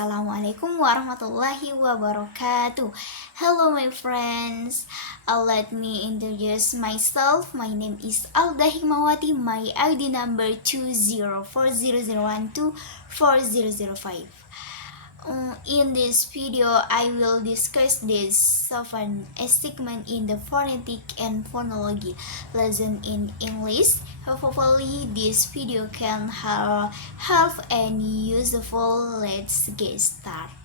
Assalamualaikum warahmatullahi wabarakatuh. Hello my friends. Let me introduce myself. My name is Alda Hikmawati. My ID number 20400124005. In this video, I will discuss this seven assignment in the phonetic and phonology lesson in English. Hopefully, this video can help and useful. Let's get started.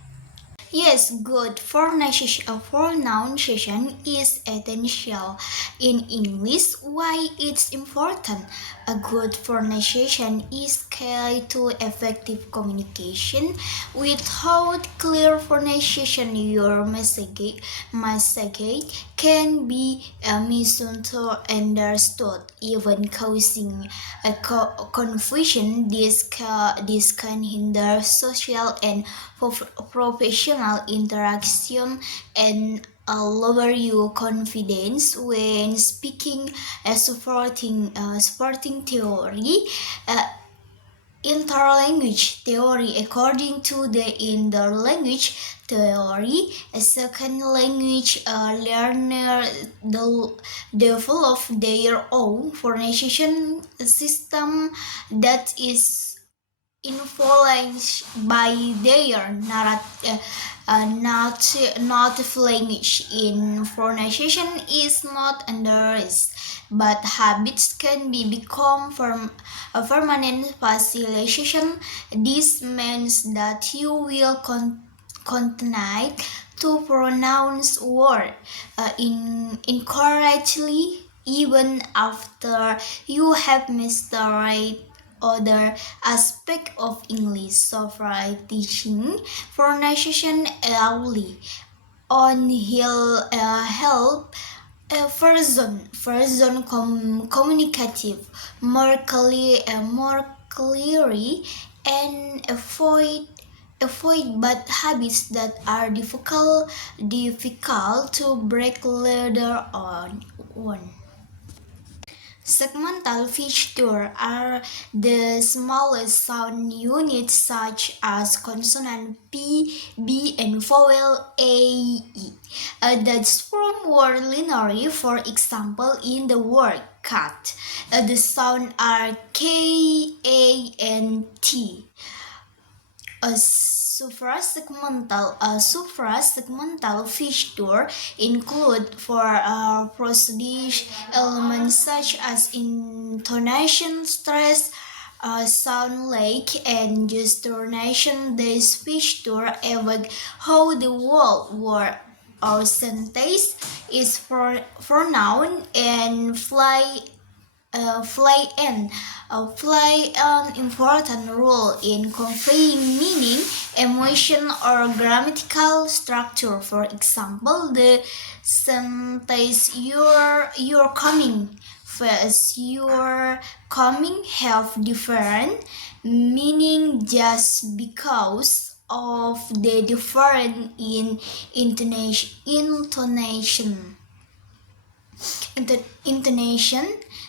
Yes, good pronunciation is essential in English. Why it's important? A good pronunciation is key to effective communication. Without clear pronunciation, your message can be misunderstood, even causing a confusion. This can hinder social and professional interaction and lower your confidence when speaking. Supporting theory. Uh, Interlanguage theory. According to the interlanguage theory, a second language learner develop their own pronunciation system that is influenced by their native language. In pronunciation is not underrated, but habits can become a permanent facilitation. This means that you will continue to pronounce word incorrectly even after you have mastered other aspect of English. So by teaching pronunciation early on help a person communicative more clearly and avoid bad habits that are difficult to break later on. Segmental features are the smallest sound units such as consonant P, B, and vowel A, E. That's from word linear. For example, in the word cat, the sound are K, A, and T. A suprasegmental feature include for prosodic elements such as intonation, stress, sound like, and gestionation. This feature evoke how the word or sentence is pronounced and play an important role in conveying meaning, emotion, or grammatical structure. For example, the sentence "you're coming" versus "you're coming" have different meaning just because of the difference in intonation.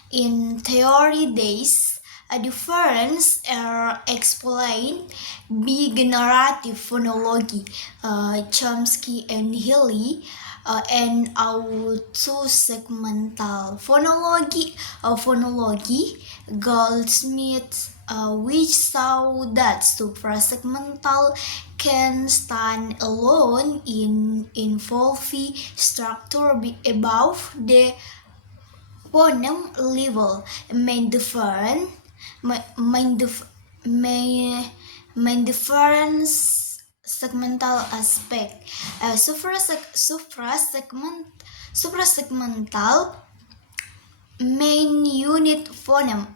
In theory days, a difference are explained by generative phonology, Chomsky and Healy, and auto-segmental phonology, Goldsmith, which saw that suprasegmental can stand alone in involving structure above the phoneme level. Main difference segmental aspect. Suprasegmental main unit phoneme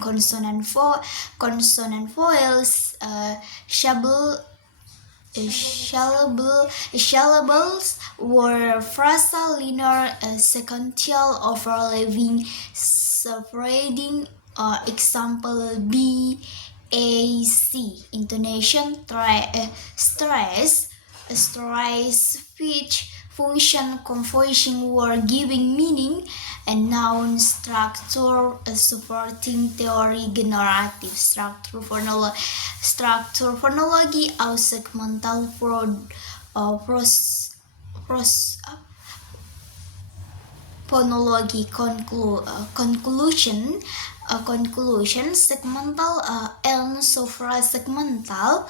consonant vowels, syllables were phrasal linear sequential overlapping separating. Example B, A, C. Intonation stress, pitch, function, convocation, word giving meaning, and noun structure, supporting theory, generative structure, phonology, segmental pros, phonology, conclusion, segmental and suprasegmental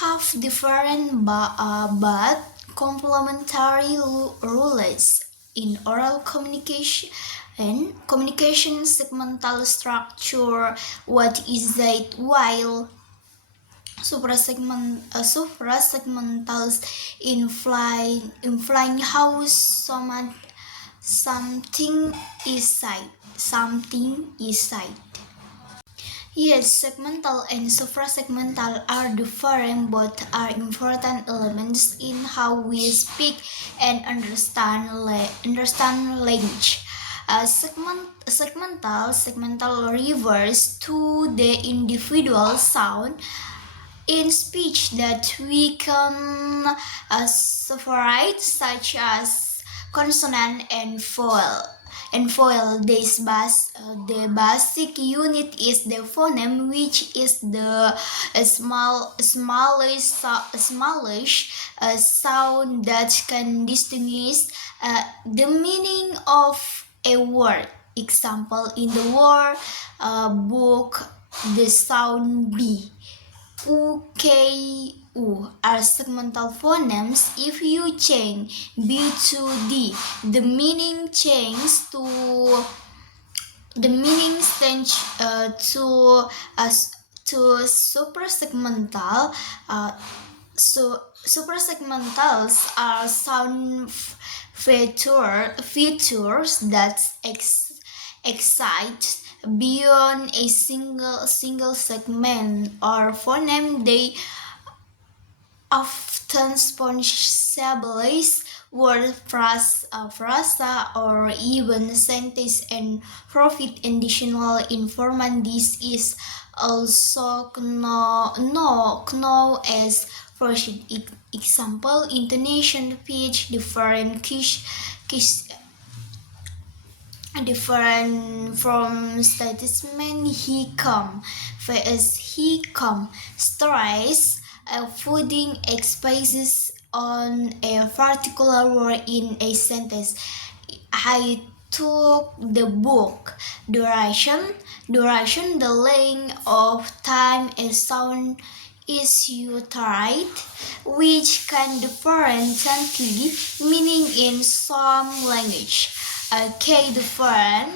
have different but complementary rules in oral communication. And communication segmental structure, what is that, while suprasegmentals implying how something is said. Yes, segmental and suprasegmental are different, both are important elements in how we speak and understand language. Segmental refers to the individual sound in speech that we can separate, such as consonant and vowel. The basic unit is the phoneme, which is the smallest sound that can distinguish the meaning of a word. Example, in the word book, the sound B, U, K, U are segmental phonemes. If you change B to D, the meaning changes to suprasegmental. So suprasegmentals are sound features that excite beyond a single segment or phoneme. They often stabilize word phrase or even sentence and provide additional information. This is also known as phrasing. Example, intonation, pitch, different from statement he come, vs he come. Stress putting emphasis on a particular word in a sentence. I took the book. Duration, the length of time a sound is uttered, which can differently meaning in some language. K different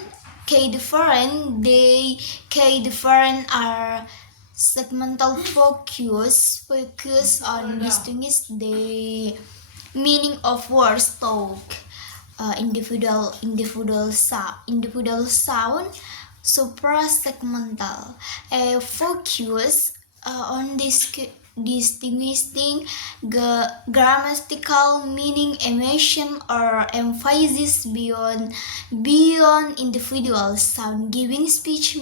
are segmental focus on distinguish the meaning of words talk. Individual sound. Suprasegmental a focus on distinguishing grammatical meaning, emotion, or emphasis beyond individual sound, giving speech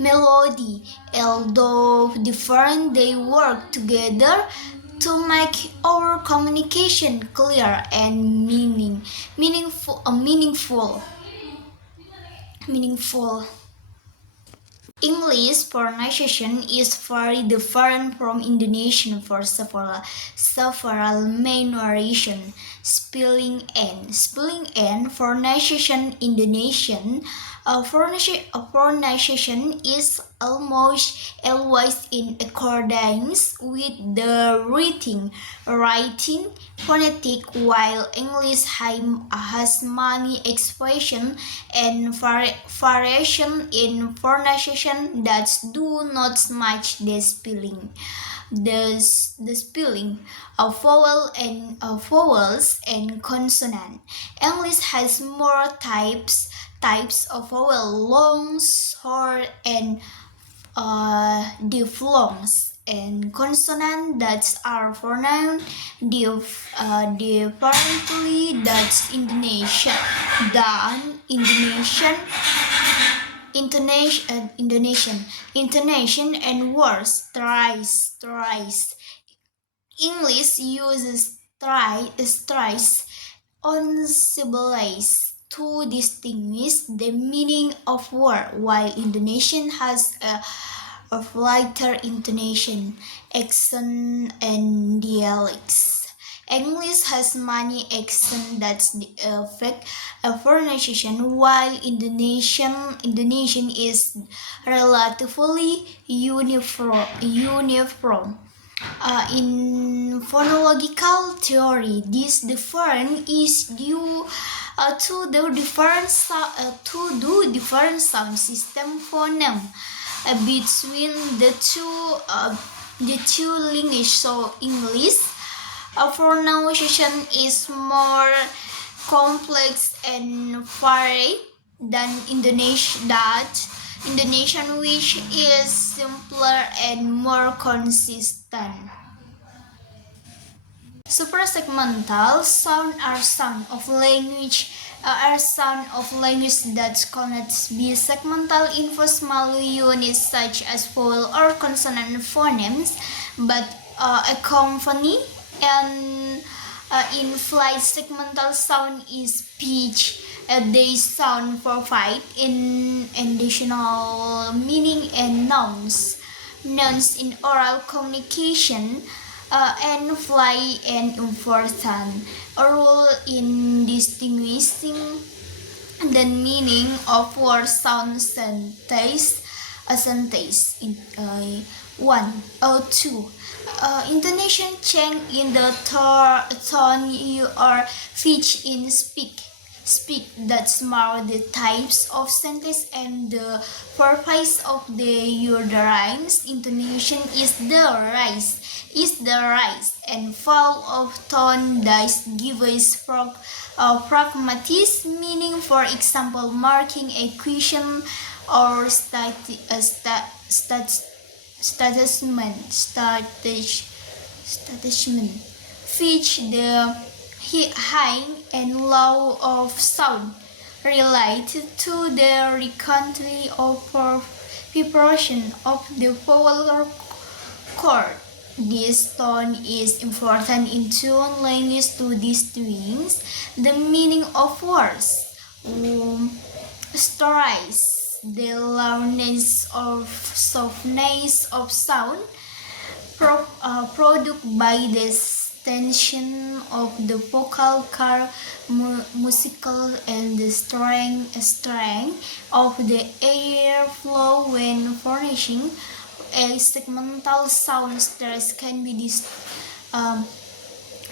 melody. Although different, they work together to make our communication clear and meaningful. English pronunciation is very different from Indonesian for several main variations. Spelling and pronunciation. Indonesian pronunciation is almost always in accordance with the writing phonetic, while English has many expressions and variation in pronunciation that do not match the spelling. The spelling of vowels and consonant. English has more types of vowel, long, short, and diphthongs, and consonant that are pronounced differently than intonation and words. Thrice. English uses stress on sibilants to distinguish the meaning of word, while Indonesian has a lighter intonation, accent, and dialects. English has many accents that affect pronunciation, while Indonesian is relatively uniform. In phonological theory, this difference is due to the different sound system phoneme between the two languages. So English pronunciation is more complex and varied than Indonesian, which is simpler and more consistent. Suprasegmental sound of language that cannot be segmental melalui units such as vowel or consonant phonemes, but accompany and in-flight segmental sound is pitch. They sound provide in additional meaning and nouns in oral communication and fly and important a role in distinguishing the meaning of word sound sentence in 1 or 2. Intonation change in the tone you or pitch in speak that mark the types of sentence and the purpose of the rhymes. Intonation is the rise and fall of tone that gives pragmatic meaning. For example, marking a question or statement, which the high and low of sound related to the frequency of vibration of the vowel chord. This tone is important in tune language to distinguish the meaning of words. Stories, the loudness or softness of sound produced by the tension of the vocal cord, musical, and the strength of the airflow when furnishing a segmental sound stress can be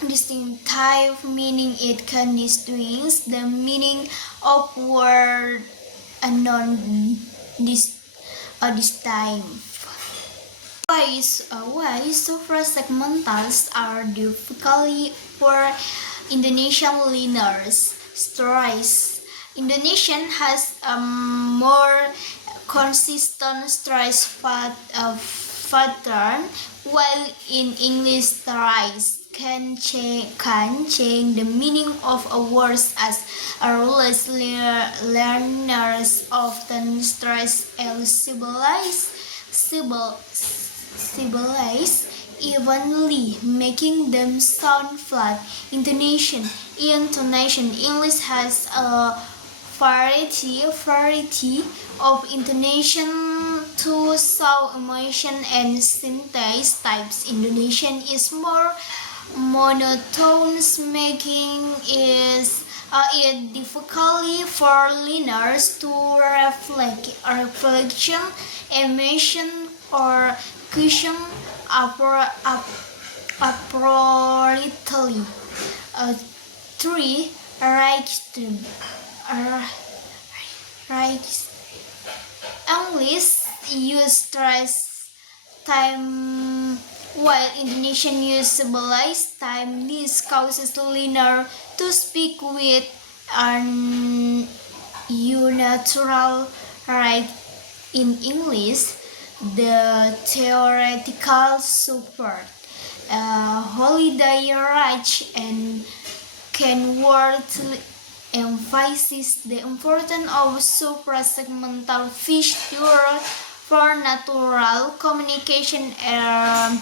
distinctive, meaning it can distinguish the meaning of word unknown this time. Why suprasegmentals are difficult for Indonesian learners. Stories. Indonesian has a more consistent stress pattern, while in English stories can change the meaning of a word as a rule. Learners often stress and sibilize evenly, making them sound flat. Intonation. English has a variety of intonation to show emotion and syntax types. Indonesian is more monotone, making it difficult for learners to reflection, emotion, or question appropriately. 3. Right. English use stress time while Indonesian use stabilized time. This causes learner to speak with an unnatural right. In English, the theoretical support holiday rich and can word emphasize the importance of suprasegmental fissure for natural communication and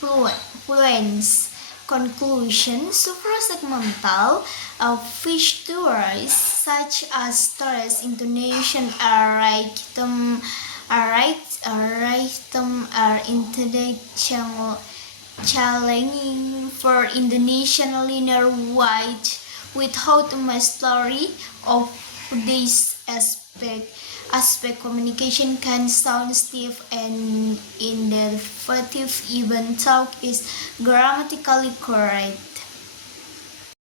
fluence. Conclusion: suprasegmental features such as stress, intonation, rhythm are intended challenging for Indonesian linear wide without a mastery of this aspect communication can sound stiff and ineffective even talk is grammatically correct.